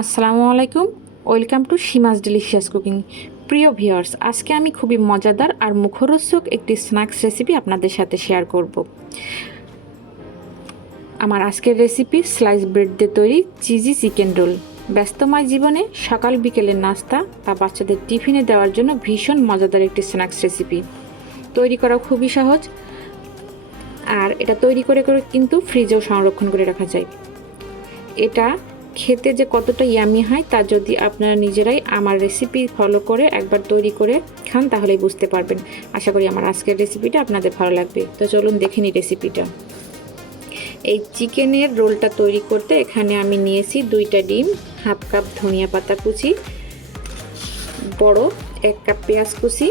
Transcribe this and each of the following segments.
আসসালামু আলাইকুম, welcome to সীমাস delicious cooking. প্রিয় ভিউয়ার্স, আজকে আমি খুবই মজাদার আর মুখরোচক একটি স্ন্যাক্স রেসিপি আপনাদের সাথে শেয়ার করব। আমার আজকের রেসিপি স্লাইস ব্রেড দিয়ে তৈরি চিজি চিকেন রোল। ব্যস্তময় জীবনে সকাল বিকেলের নাস্তা বা বাচ্চাদের টিফিনে দেওয়ার জন্য ভীষণ মজাদার একটি স্ন্যাক্স রেসিপি। তৈরি করা খুবই সহজ, আর এটা তৈরি করে কিন্তু ফ্রিজেও সংরক্ষণ করে রাখা যায়। এটা খেতে যে কতটা ইয়ামি হয় তা যদি আপনারা নিজেরাই আমার রেসিপি ফলো করে একবার তৈরি করে খান তাহলেই বুঝতে পারবেন। আশা করি আমার আজকের রেসিপিটা আপনাদের ভালো লাগবে। তো চলুন দেখে নিই রেসিপিটা। এই চিকেনের রোলটা তৈরি করতে এখানে আমি নিয়েছি 2টা ডিম, হাফ কাপ ধনিয়া পাতা কুচি, বড় 1 কাপ পেঁয়াজ কুচি,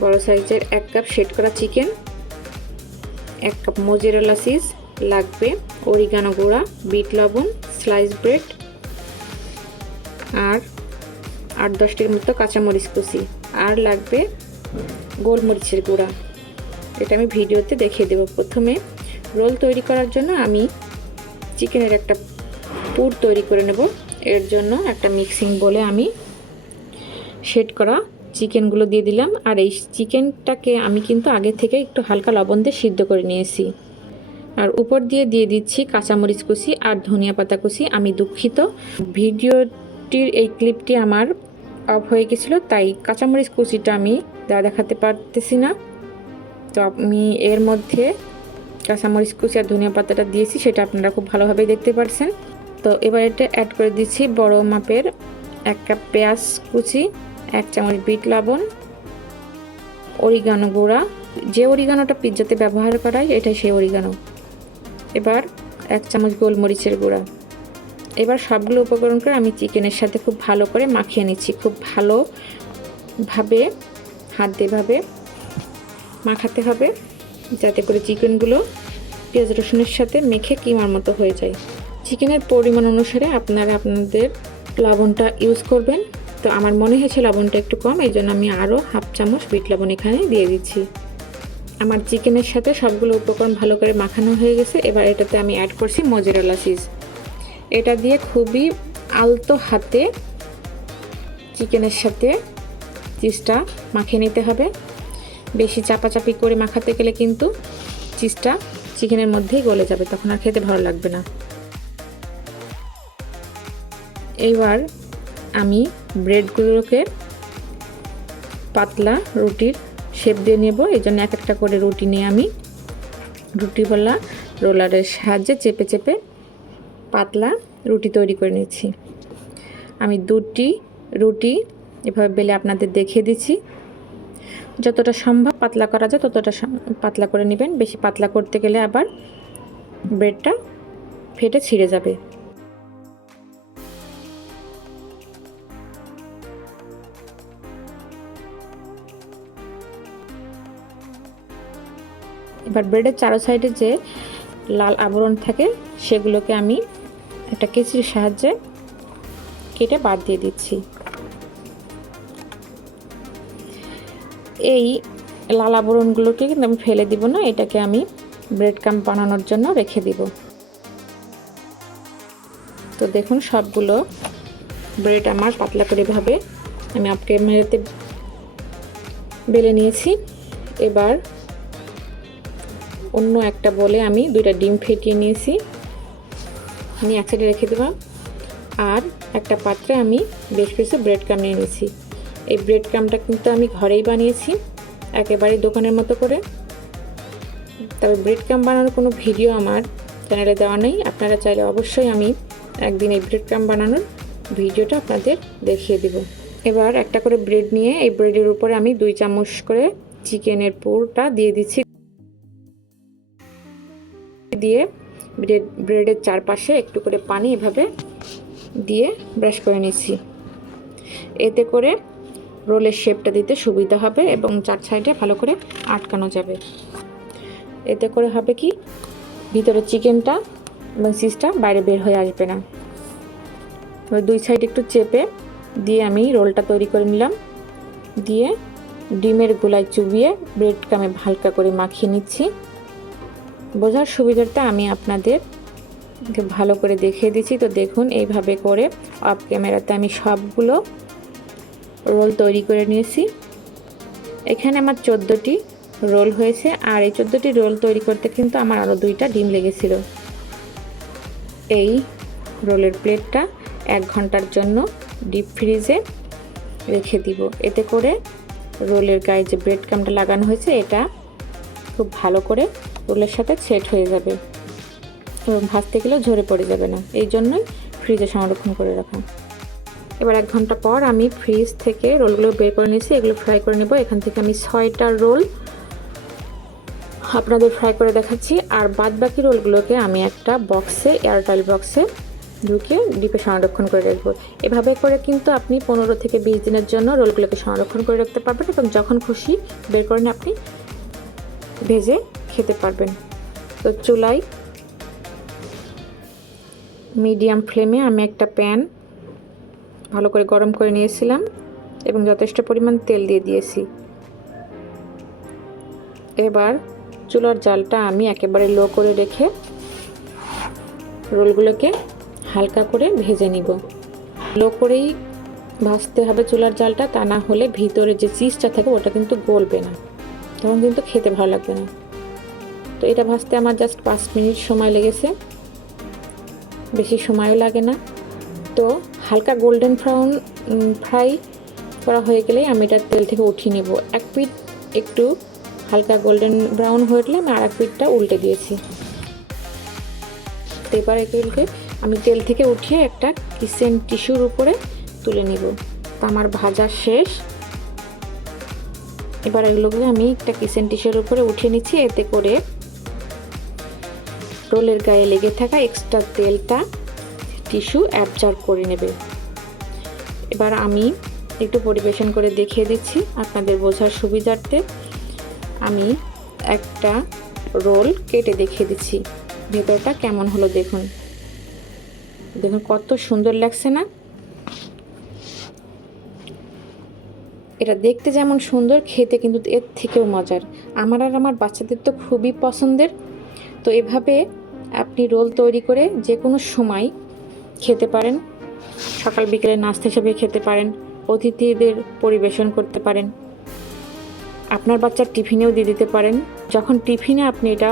বড় সাইজের 1 কাপ সেট করা চিকেন, 1 কাপ মোজারেলা চিজ, লাগবে অরিগানো গুঁড়া, বিট লবণ, স্লাইস ব্রেড, আর 8-10টির মতো কাঁচামরিচ কুচি, আর লাগবে গোলমরিচের গুঁড়া। এটা আমি ভিডিওতে দেখিয়ে দেব। প্রথমে রোল তৈরি করার জন্য আমি চিকেনের একটা পুর তৈরি করে নেব। এর জন্য একটা মিক্সিং বলে আমি সেট করা চিকেনগুলো দিয়ে দিলাম। আর এই চিকেনটাকে আমি কিন্তু আগে থেকে একটু হালকা লবণ দিয়ে সিদ্ধ করে নিয়েছি। আর উপর দিয়ে দিচ্ছি কাঁচামরিচ কুচি আর ধনিয়া পাতা কুচি। আমি দুঃখিত, ভিডিওটির এই ক্লিপটি আমার অফ হয়ে গেছিলো, তাই কাঁচামরিচ কুচিটা আমি দেখাতে পারতেছি না। তো আমি এর মধ্যে কাঁচামরিচ কুচি আর ধনিয়া পাতাটা দিয়েছি, সেটা আপনারা খুব ভালোভাবে দেখতে পাচ্ছেন। তো এবার এটা অ্যাড করে দিচ্ছি বড় মাপের 1 কাপ পেঁয়াজ কুচি, 1 চামচ বিট লবণ, অরিগানো গুঁড়া, যে অরিগানোটা পিৎজাতে ব্যবহার করা হয় এটাই সেই অরিগানো। এবার 1 চামচ গোলমরিচের গুঁড়া। এবার সবগুলো উপকরণ করে আমি চিকেনের সাথে খুব ভালো করে মাখিয়ে নিচ্ছি। খুব ভালোভাবে হাত দিয়ে মাখাতে হবে, যাতে করে চিকেনগুলো পেঁয়াজ রসুনের সাথে মেখে কিমার মতো হয়ে যায়। চিকেনের পরিমাণ অনুসারে আপনারা আপনাদের লবণটা ইউজ করবেন। তো আমার মনে হয়েছে লবণটা একটু কম, এই জন্য আমি আরও হাফ চামচ বিট লবণ এখানে দিয়ে দিচ্ছি। আমার চিকেনের সাথে সবগুলো উপকরণ ভালো করে মাখানো হয়ে গেছে। এবার এটাতে আমি অ্যাড করছি মোজারেলা চিজ। এটা দিয়ে খুবই আলতো হাতে চিকেনের সাথে চিজটা মাখিয়ে নিতে হবে। বেশি চাপাচাপি করে মাখাতে গেলে কিন্তু চিজটা চিকেনের মধ্যেই গলে যাবে, তখন আর খেতে ভালো লাগবে না। এইবার আমি ব্রেডগুলোকে পাতলা রুটির শেপ দিয়ে নেব। এই জন্য এক একটা করে রুটি নিয়ে আমি রুটিওয়ালা রোলারের সাহায্যে চেপে পাতলা রুটি তৈরি করে নিচ্ছি। আমি 2টি রুটি এভাবে বেলে আপনাদের দেখিয়ে দিচ্ছি। যতটা সম্ভব পাতলা করা যায় ততটা পাতলা করে নেবেন। বেশি পাতলা করতে গেলে আবার ব্রেডটা ফেটে ছিঁড়ে যাবে। এবার ব্রেডের চারো সাইডে যে লাল আবরণ থাকে সেগুলোকে আমি একটা কেচির সাহায্যে কেটে বাদ দিয়ে দিচ্ছি। এই লাল আবরণগুলোকে কিন্তু আমি ফেলে দিব না, এটাকে আমি ব্রেড ক্রাম্ব বানানোর জন্য রেখে দিব। তো দেখুন সবগুলো ব্রেড আমার পাতলা করে ভাবে আমি আপকে মেরেতে বেলে নিয়েছি। এবার অন্য একটা বলে আমি 2টা ডিম ফেটিয়ে নিয়েছি, আমি এক সাইডে রেখে দেবো। আর একটা পাত্রে আমি বেশ কিছু ব্রেড ক্রাম্ব নিয়ে নিয়েছি। এই ব্রেড ক্রাম্বটা কিন্তু আমি ঘরেই বানিয়েছি, একেবারেই দোকানের মতো করে। তবে ব্রেড ক্রাম্ব বানানোর কোনো ভিডিও আমার চ্যানেলে দেওয়া নেই। আপনারা চাইলে অবশ্যই আমি একদিন এই ব্রেড ক্রাম্ব বানানোর ভিডিওটা আপনাদের দেখিয়ে দেব। এবার একটা করে ব্রেড নিয়ে এই ব্রেডের উপরে আমি 2 চামচ করে চিকেনের পুরটা দিয়ে দিচ্ছি। দিয়ে ব্রেডের চারপাশে একটু করে পানি এভাবে দিয়ে ব্রাশ করে নিচ্ছি। এতে করে রোলের শেপটা দিতে সুবিধা হবে এবং 4 সাইডে ভালো করে আটকানো যাবে। এতে করে হবে কি, ভিতরে চিকেনটা এবং চিজটা বাইরে বের হয়ে আসবে না। 2 সাইড একটু চেপে দিয়ে আমি রোলটা তৈরি করে নিলাম। দিয়ে ডিমের গোলায় চুবিয়ে ব্রেড ক্রাম্বে হালকা করে মাখিয়ে নিচ্ছি। বোঝার সুবিধার্থে আমি আপনাদের ভালো করে দেখিয়ে দিচ্ছি। তো দেখুন এইভাবে করে অফ ক্যামেরাতে আমি সবগুলো রোল তৈরি করে নিয়েছি। এখানে আমার 14টি রোল হয়েছে, আর এই 14টি রোল তৈরি করতে কিন্তু আমার আরও 2টা ডিম লেগেছিল। এই রোলের প্লেটটা 1 ঘন্টার জন্য ডিপ ফ্রিজে রেখে দিব। এতে করে রোলের গায়ে যে ব্রেড ক্রাম্বটা লাগানো হয়েছে এটা খুব ভালো করে রোলের সাথে সেট হয়ে যাবে এবং ভাজতে গেলেও ঝরে পড়ে যাবে না, এই জন্যই ফ্রিজে সংরক্ষণ করে রাখা। এবার 1 ঘন্টা পর আমি ফ্রিজ থেকে রোলগুলো বের করে নিয়েছি, এগুলো ফ্রাই করে নেব। এখান থেকে আমি 6টা রোল আপনাদের ফ্রাই করে দেখাচ্ছি, আর বাদবাকি রোলগুলোকে আমি একটা বক্সে, এয়ারটাইট বক্সে ঢুকিয়ে ডিপে সংরক্ষণ করে রাখবো। এভাবে করে কিন্তু আপনি 15 থেকে 20 দিনের জন্য রোলগুলোকে সংরক্ষণ করে রাখতে পারবেন এবং যখন খুশি বের করে আপনি ভেজে খেতে পারবেন। তো চুলায় মিডিয়াম ফ্লেমে আমি একটা প্যান ভালো করে গরম করে নিয়েছিলাম এবং যথেষ্ট পরিমাণ তেল দিয়ে দিয়েছি। এবার চুলার জালটা আমি একেবারে লো করে রেখে রোলগুলোকে হালকা করে ভেজে নিব। লো করেই ভাজতে হবে চুলার জালটা, তা না হলে ভিতরে যে চিজটা থাকে ওটা কিন্তু গলবে না, তখন কিন্তু খেতে ভালো লাগবে না। তো এটা ভাজতে আমার জাস্ট 5 মিনিট সময় লেগেছে, বেশি সময়ও লাগে না। তো হালকা গোল্ডেন ফ্রাই করা হয়ে গেলে আমি এটা তেল থেকে উঠিয়ে নেব। এক পিঠ একটু হালকা গোল্ডেন ব্রাউন হয়ে উঠলে আমি আর এক পিঠটা উল্টে দিয়েছি। এবার এগুলোকে আমি তেল থেকে উঠিয়ে একটা কিচেন টিস্যুর উপরে তুলে নিব। তো আমার ভাজা শেষ। এবার এগুলোকে আমি একটা কিচেন টিস্যুর উপরে উঠিয়ে নিচ্ছি, এতে করে রোলের গায়ে লেগে থাকা এক্সট্রা তেলটা টিস্যু অ্যাবজর্ব করে নেবে। এবার আমি একটু পরিবেশন করে দেখিয়ে দিচ্ছি আপনাদের বোঝার সুবিধার্থে। আমি একটা রোল কেটে দেখিয়ে দিচ্ছি ভেতরটা কেমন হলো। দেখুন দেখুন কত সুন্দর লাগছে না? এটা দেখতে যেমন সুন্দর, খেতে কিন্তু এর থেকেও মজার। আমার আর আমার বাচ্চাদের তো খুবই পছন্দের। তো এভাবে আপনি রোল তৈরি করে যে কোনো সময় খেতে পারেন, সকাল বিকেলে নাস্তা হিসেবে খেতে পারেন, অতিথিদের পরিবেশন করতে পারেন, আপনার বাচ্চার টিফিনেও দিয়ে দিতে পারেন। যখন টিফিনে আপনি এটা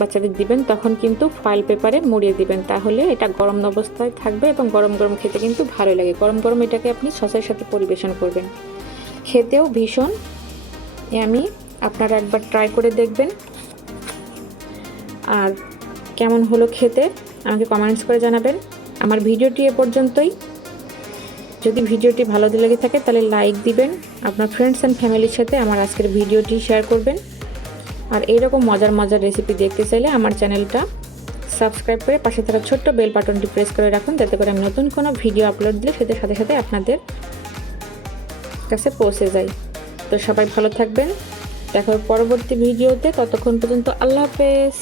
বাচ্চাদের দিবেন তখন কিন্তু ফয়েল পেপারে মুড়িয়ে দিবেন, তাহলে এটা গরম অবস্থায় থাকবে এবং গরম গরম খেতে কিন্তু ভালো লাগে। গরম গরম এটাকে আপনি সসের সাথে পরিবেশন করবেন, খেতেও ভীষণ আমি আপনারা একবার ট্রাই করে দেখবেন। আর কেমন হলো খেতে আমাকে কমেন্টস করে জানাবেন। আমার ভিডিওটি এ পর্যন্তই। যদি ভিডিওটি ভালো লেগে থাকে তাহলে লাইক দিবেন, আপনার ফ্রেন্ডস অ্যান্ড ফ্যামিলির সাথে আমার আজকের ভিডিওটি শেয়ার করবেন। আর এইরকম মজার মজার রেসিপি দেখতে চাইলে আমার চ্যানেলটা সাবস্ক্রাইব করে পাশে থাকা ছোট্ট বেল বাটনটি প্রেস করে রাখুন, যাতে করে আমি নতুন কোনো ভিডিও আপলোড দিলে সেটার সাথে সাথে আপনাদের কাছে পৌঁছে যায়। তো সবাই ভালো থাকবেন, দেখা হবে পরবর্তী ভিডিওতে। ততক্ষণ পর্যন্ত আল্লাহ হাফেজ।